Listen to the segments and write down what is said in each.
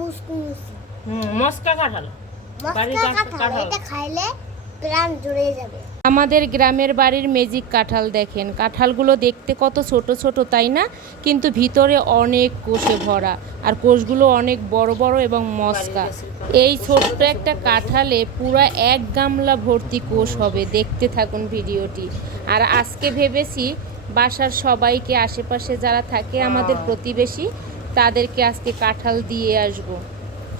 মুসকি মুসকি। হুম মস্কা কাঁঠাল বাড়ির মস্কা কাঁঠাল, কাঁঠাল কাঁঠাল। এটা খাইলে প্রাণ জুড়ে যাবে। আমাদের গ্রামের বাড়ির ম্যাজিক কাঁঠাল দেখেন। কাঁঠালগুলো দেখতে কত ছোট ছোট তাই না? কিন্তু ভিতরে অনেক কোষে ভরা। আর কোষগুলো অনেক বড় বড় এবং মস্কা। এই ছোট্ট একটা কাঁঠালে পুরো এক গামলা ভর্তি কোষ হবে। দেখতে থাকুন ভিডিওটি। আর আজকে ভেবেছি বাসার সবাইকে আশেপাশে যারা থাকে আমাদের প্রতিবেশী তাদেরকে আজকে কাঁঠাল দিয়ে আসব।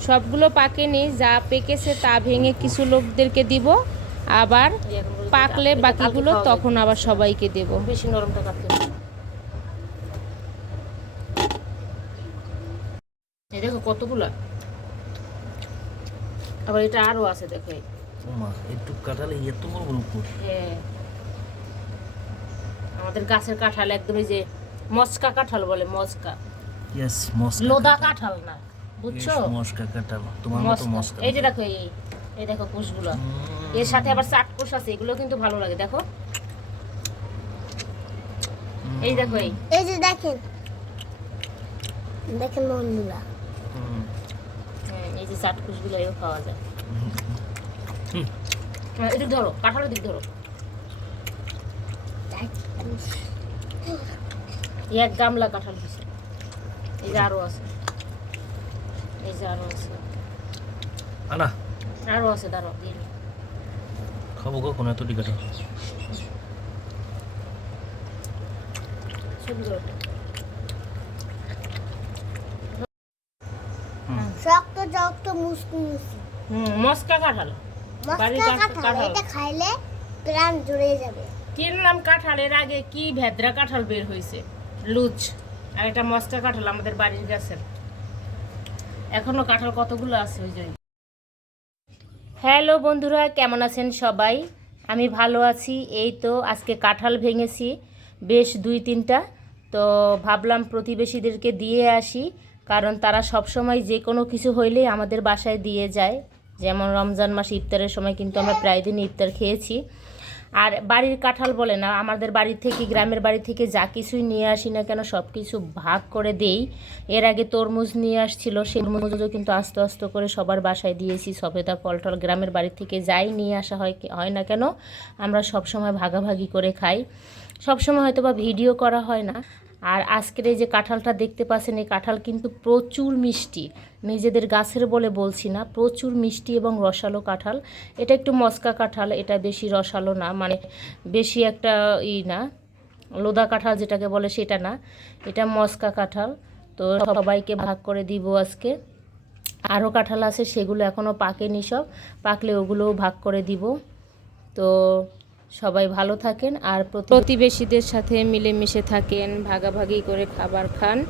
সবগুলো পাকেনি যা পেকেছে তা ভেঙে কিছু লোকদেরকে দিব আবার পাকলে বাকিগুলো তখন আবার সবাইকে দেব। বেশি নরমটা কাটতে দেখো কতগুলা। আবার এটা আরও আছে দেখো একটু কাটালে এত বড় বড় হ্যাঁ। আমাদের গাছের কাঁঠাল একদমই যে মস্কা কাঁঠাল বলে মস্কা ইয়েস মস্কা লোদা কাঁঠাল। না বুঝছ? মস্কা কাটাল তোমার মতো মস্কা। এই যে দেখো এই এই দেখো কোষগুলো। এর সাথে আবার চাট কোষ আছে এগুলো কিন্তু ভালো লাগে দেখো। এই দেখো এই। এই যে দেখেন। দেখেন বন্ধুরা। হ্যাঁ, এই যে চাট কোষগুলো এও খাওয়া যায়। হ্যাঁ, এদিক ধরো কাঁঠালের দিক ধরো। এক গামলা কাঁঠাল দিছে এই যে আরও আছে। এই যে আরও আছে। আনা। আরও আছে দাঁড়াও দিয়ে খাব কখন? এত টিকাটা ছবি শক্ত শক্ত মুসকি মুসকি হুম মস্কা কাঁঠাল। বাড়ির মস্কা কাঁঠাল, কাঁঠাল কাঁঠাল। এটা খাইলে প্রাণ জুড়ে যাবে। কিনলাম কাঁঠালের আগে কি ভেদ্রা কাঁঠাল বের হয়েছে? লুচ আর এটা মস্কা কাঁঠাল আমাদের বাড়ির গাছের। এখনও কাঁঠাল কতগুলো আছে ওই যে হ্যালো বন্ধুরা, কেমন আছেন সবাই? আমি ভালো আছি, এই তো আজকে কাঁঠাল ভেঙেছি, বেশ দুই তিনটা। তো ভাবলাম প্রতিবেশীদেরকে দিয়ে আসি, কারণ তারা সব সময় যে কোনো কিছু হইলেই আমাদের বাসায় দিয়ে যায়। যেমন রমজান মাস, ইফতারের সময় কিন্তু আমরা প্রায় দিন ইফতার খেয়েছি। আর বাড়ির কাঁঠাল বলে না, আমাদের বাড়ি থেকে, গ্রামের বাড়ি থেকে যা কিছুই নিয়ে আসি না কেন সব কিছু ভাগ করে দেই। এর আগে তরমুজ নিয়ে আসছিল, সেই তরমুজও কিন্তু আস্তে আস্তে করে সবার বাসায় দিয়েছি, সবেদা ফল টল গ্রামের বাড়ি থেকে যাই নিয়ে আসা হয় হয় না কেন, আমরা সব সময় ভাগাভাগি করে খাই। সবসময় হয়তো বা ভিডিও করা হয় না। আর আজকের এই যে কাঁঠালটা দেখতে পাচ্ছেন, এই কাঁঠাল কিন্তু প্রচুর মিষ্টি। নিজেদের গাছের বলে বলছি না, প্রচুর মিষ্টি এবং রসালো কাঁঠাল। এটা একটু মস্কা কাঁঠাল, এটা বেশি রসালো না মানে বেশি একটা ই না, লোদা কাঁঠাল যেটাকে বলে সেটা না। এটা মস্কা কাঁঠাল, তো সবাইকে ভাগ করে দিব আজকে। আরও কাঁঠাল আছে, সেগুলো এখনও পাকেনি সব, পাকলে ওগুলোও ভাগ করে দিব। তো সবাই ভালো থাকেন আর প্রতিবেশীদের সাথে মিলেমিশে থাকেন, ভাগাভাগি করে খাবার খান।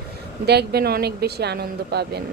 দেখবেন অনেক বেশি আনন্দ পাবেন।